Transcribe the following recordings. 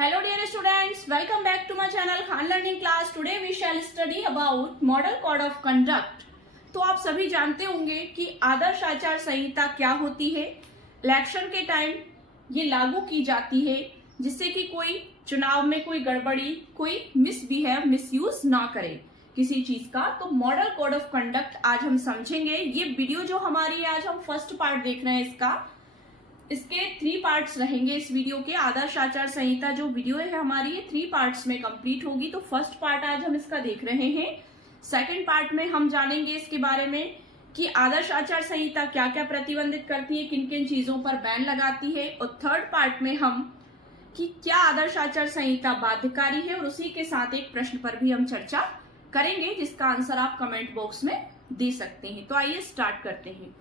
Hello dear students, welcome back to my channel Khan Learning Class. Today we shall study about Model Code of Conduct. तो आप सभी जानते होंगे कि आदर्श आचार संहिता क्या होती है। इलेक्शन के टाइम ये लागू की जाती है जिससे कि कोई चुनाव में कोई गड़बड़ी, कोई मिसबिहेव, मिसयूज ना करे किसी चीज का। तो मॉडल कोड ऑफ कंडक्ट आज हम समझेंगे। ये वीडियो जो हमारी आज हम फर्स्ट पार्ट देख रहे हैं इसके 3 पार्ट्स रहेंगे। इस वीडियो के आदर्श आचार संहिता जो वीडियो है हमारी ये 3 पार्ट्स में कंप्लीट होगी। तो फर्स्ट पार्ट आज हम इसका देख रहे हैं। सेकंड पार्ट में हम जानेंगे इसके बारे में कि आदर्श आचार संहिता क्या क्या प्रतिबंधित करती है, किन किन चीजों पर बैन लगाती है। और थर्ड पार्ट में हम कि क्या आदर्श आचार संहिता बाध्यकारी है, और उसी के साथ एक प्रश्न पर भी हम चर्चा करेंगे जिसका आंसर आप कमेंट बॉक्स में दे सकते हैं। तो आइए स्टार्ट करते हैं।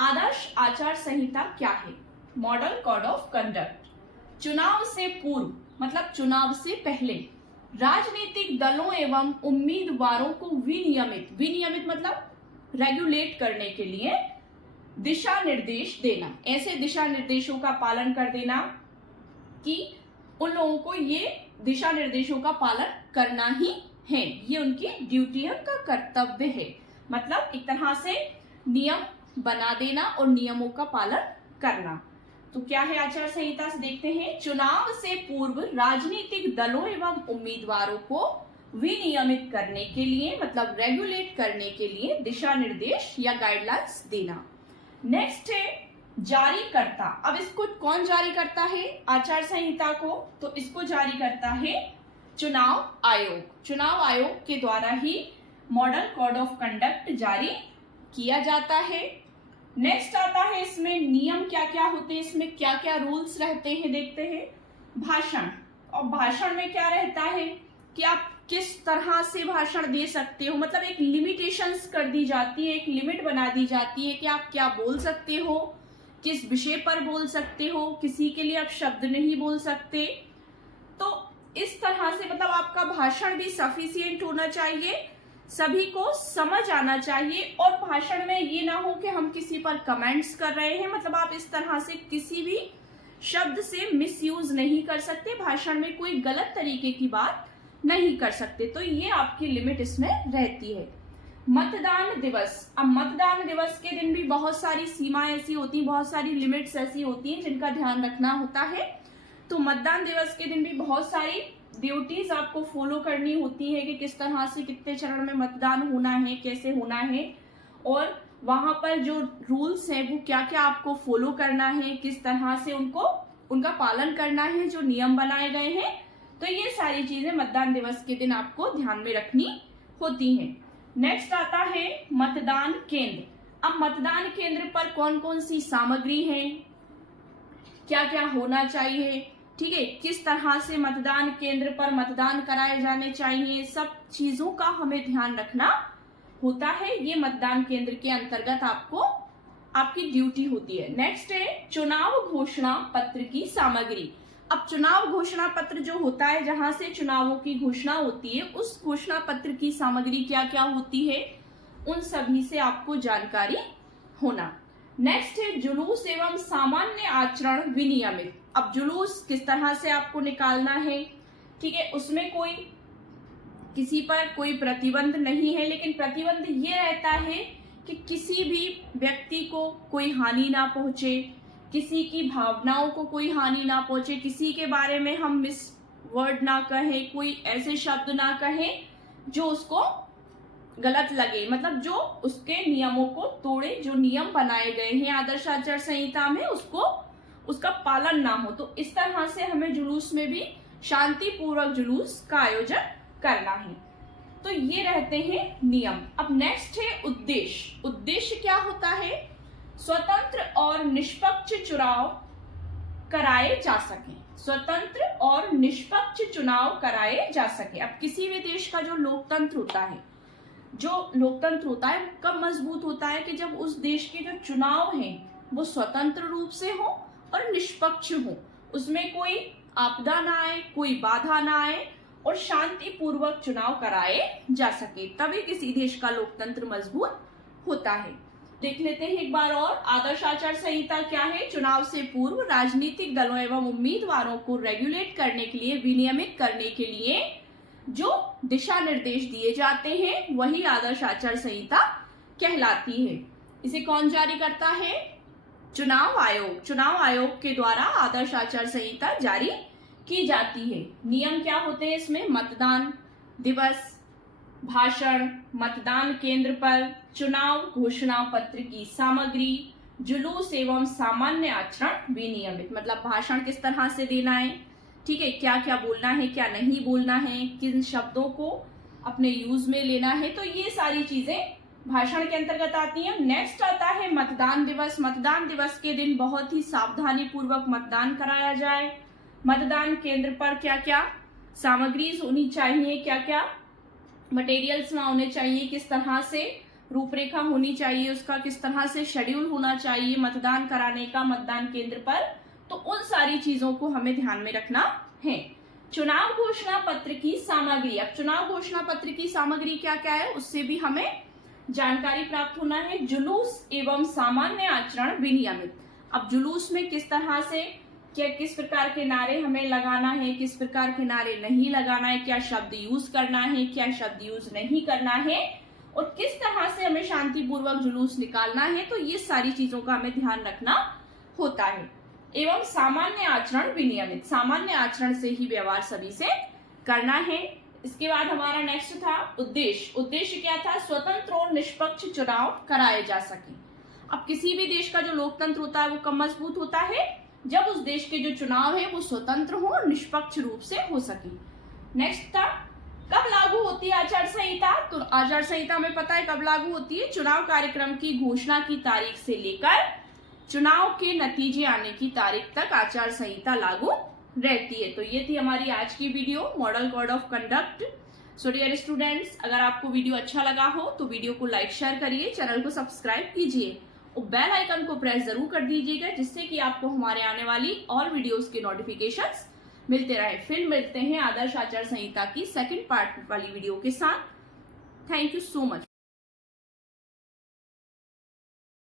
आदर्श आचार संहिता क्या है? Model code of conduct. चुनाव से पूर्व मतलब चुनाव से पहले राजनीतिक दलों एवं उम्मीदवारों को विनियमित मतलब रेगुलेट करने के लिए दिशा निर्देश देना। ऐसे दिशा निर्देशों का पालन कर देना कि उन लोगों को ये दिशा निर्देशों का पालन करना ही है, ये उनकी ड्यूटी है, उनका कर्तव्य है। मतलब एक तरह से नियम बना देना और नियमों का पालन करना। तो क्या है आचार संहिता से देखते हैं। चुनाव से पूर्व राजनीतिक दलों एवं उम्मीदवारों को विनियमित करने के लिए मतलब रेगुलेट करने के लिए दिशा निर्देश या गाइडलाइंस देना। नेक्स्ट है जारीकर्ता। अब इसको कौन जारी करता है आचार संहिता को? तो इसको जारी करता है चुनाव आयोग। चुनाव आयोग के द्वारा ही मॉडल कोड ऑफ कंडक्ट जारी किया जाता है। नेक्स्ट आता है इसमें नियम क्या क्या होते हैं, इसमें क्या क्या रूल्स रहते हैं देखते हैं। भाषण, और भाषण में क्या रहता है कि आप किस तरह से भाषण दे सकते हो, मतलब एक लिमिटेशंस कर दी जाती है, एक लिमिट बना दी जाती है कि आप क्या बोल सकते हो, किस विषय पर बोल सकते हो, किसी के लिए आप शब्द नहीं बोल सकते। तो इस तरह से मतलब आपका भाषण भी सफिशिएंट होना चाहिए, सभी को समझ आना चाहिए, और भाषण में ये ना हो कि हम किसी पर कमेंट्स कर रहे हैं। मतलब आप इस तरह से किसी भी शब्द से मिसयूज नहीं कर सकते, भाषण में कोई गलत तरीके की बात नहीं कर सकते। तो ये आपकी लिमिट इसमें रहती है। मतदान दिवस। अब मतदान दिवस के दिन भी बहुत सारी सीमाएं ऐसी होती हैं, बहुत सारी लिमिट्स ऐसी होती हैं जिनका ध्यान रखना होता है। तो मतदान दिवस के दिन भी बहुत सारी ड्यूटीज आपको फॉलो करनी होती है कि किस तरह से कितने चरण में मतदान होना है, कैसे होना है, और वहां पर जो रूल्स है वो क्या क्या आपको फॉलो करना है, किस तरह से उनका पालन करना है, जो नियम बनाए गए हैं। तो ये सारी चीजें मतदान दिवस के दिन आपको ध्यान में रखनी होती हैं। नेक्स्ट आता है मतदान केंद्र। अब मतदान केंद्र पर कौन कौन सी सामग्री है, क्या क्या होना चाहिए, ठीक है, किस तरह से मतदान केंद्र पर मतदान कराए जाने चाहिए, सब चीजों का हमें ध्यान रखना होता है। ये मतदान केंद्र के अंतर्गत आपकी ड्यूटी होती है। नेक्स्ट है चुनाव घोषणा पत्र की सामग्री। अब चुनाव घोषणा पत्र जो होता है, जहां से चुनावों की घोषणा होती है, उस घोषणा पत्र की सामग्री क्या क्या होती है, उन सभी से आपको जानकारी होना। नेक्स्ट है जुलूस एवं सामान्य आचरण विनियमित। अब जुलूस किस तरह से आपको निकालना है, ठीक है, उसमें किसी पर कोई प्रतिबंध नहीं है, लेकिन प्रतिबंध ये रहता है कि किसी भी व्यक्ति को कोई हानि ना पहुंचे, किसी की भावनाओं को कोई हानि ना पहुंचे, किसी के बारे में हम मिस वर्ड ना कहें, कोई ऐसे शब्द ना कहें जो उसको गलत लगे, मतलब जो उसके नियमों को तोड़े, जो नियम बनाए गए हैं आदर्श आचार संहिता में उसका पालन ना हो। तो इस तरह से हमें जुलूस में भी शांतिपूर्वक जुलूस का आयोजन करना है। तो ये रहते हैं नियम। अब नेक्स्ट है उद्देश्य। उद्देश्य क्या होता है? स्वतंत्र और निष्पक्ष चुनाव कराए जा सके। स्वतंत्र और निष्पक्ष चुनाव कराए जा सके। अब किसी भी देश का जो लोकतंत्र होता है वो कब मजबूत होता है कि जब उस देश के जो चुनाव हैं वो स्वतंत्र रूप से हो और निष्पक्ष हो, उसमें कोई आपदा ना आए, कोई बाधा ना आए, और शांतिपूर्वक चुनाव कराए जा सके, तभी किसी देश का लोकतंत्र मजबूत होता है। देख लेते हैं एक बार और। आदर्श आचार संहिता क्या है? चुनाव से पूर्व राजनीतिक दलों एवं उम्मीदवारों को रेगुलेट करने के लिए, विनियमित करने के लिए जो दिशा निर्देश दिए जाते हैं वही आदर्श आचार संहिता कहलाती है। इसे कौन जारी करता है? चुनाव आयोग। चुनाव आयोग के द्वारा आदर्श आचार संहिता जारी की जाती है। नियम क्या होते हैं इसमें? मतदान दिवस, भाषण, मतदान केंद्र पर, चुनाव घोषणा पत्र की सामग्री, जुलूस एवं सामान्य आचरण विनियमित। मतलब भाषण किस तरह से देना है, ठीक है, क्या क्या बोलना है, क्या नहीं बोलना है, किन शब्दों को अपने यूज में लेना है, तो ये सारी चीजें भाषण के अंतर्गत आती हैं। नेक्स्ट आता है मतदान दिवस। मतदान दिवस के दिन बहुत ही सावधानी पूर्वक मतदान कराया जाए। मतदान केंद्र पर क्या क्या सामग्री होनी चाहिए, क्या क्या मटेरियल्स वहां होने चाहिए, किस तरह से रूपरेखा होनी चाहिए, उसका किस तरह से शेड्यूल होना चाहिए मतदान कराने का मतदान केंद्र पर, तो उन सारी चीजों को हमें ध्यान में रखना है। चुनाव घोषणा पत्र की सामग्री। अब चुनाव घोषणा पत्र की सामग्री क्या क्या है उससे भी हमें जानकारी प्राप्त होना है। जुलूस एवं सामान्य आचरण विनियमित। अब जुलूस में किस तरह से क्या, किस प्रकार के नारे हमें लगाना है, किस प्रकार के नारे नहीं लगाना है, क्या शब्द यूज करना है, क्या शब्द यूज नहीं करना है, और किस तरह से हमें शांतिपूर्वक जुलूस निकालना है, तो ये सारी चीजों का हमें ध्यान रखना होता है। एवं सामान्य आचरण विनियमित। सामान्य आचरण से ही व्यवहार सभी से करना है। इसके बाद हमारा नेक्स्ट था उद्देश्य। उद्देश्य क्या था? स्वतंत्र और निष्पक्ष चुनाव कराए जा सके। अब किसी भी देश का जो लोकतंत्र होता है वो कब मजबूत होता है? जब उस देश के जो चुनाव है वो स्वतंत्र हो और निष्पक्ष रूप से हो सके। नेक्स्ट था कब लागू होती है आचार संहिता? तो आचार संहिता में पता है कब लागू होती है? चुनाव कार्यक्रम की घोषणा की तारीख से लेकर चुनाव के नतीजे आने की तारीख तक आचार संहिता लागू रहती है। तो ये थी हमारी आज की video, model code of conduct. So dear students, अगर आपको वीडियो अच्छा लगा हो तो वीडियो को लाइक शेयर करिए, चैनल को सब्सक्राइब कीजिए और बेल आइकन को प्रेस जरूर कर दीजिएगा, जिससे कि आपको हमारे आने वाली और वीडियोस के नोटिफिकेशंस मिलते रहे। फिर मिलते हैं आदर्श आचार संहिता की सेकंड पार्ट वाली वीडियो के साथ। Thank you so much.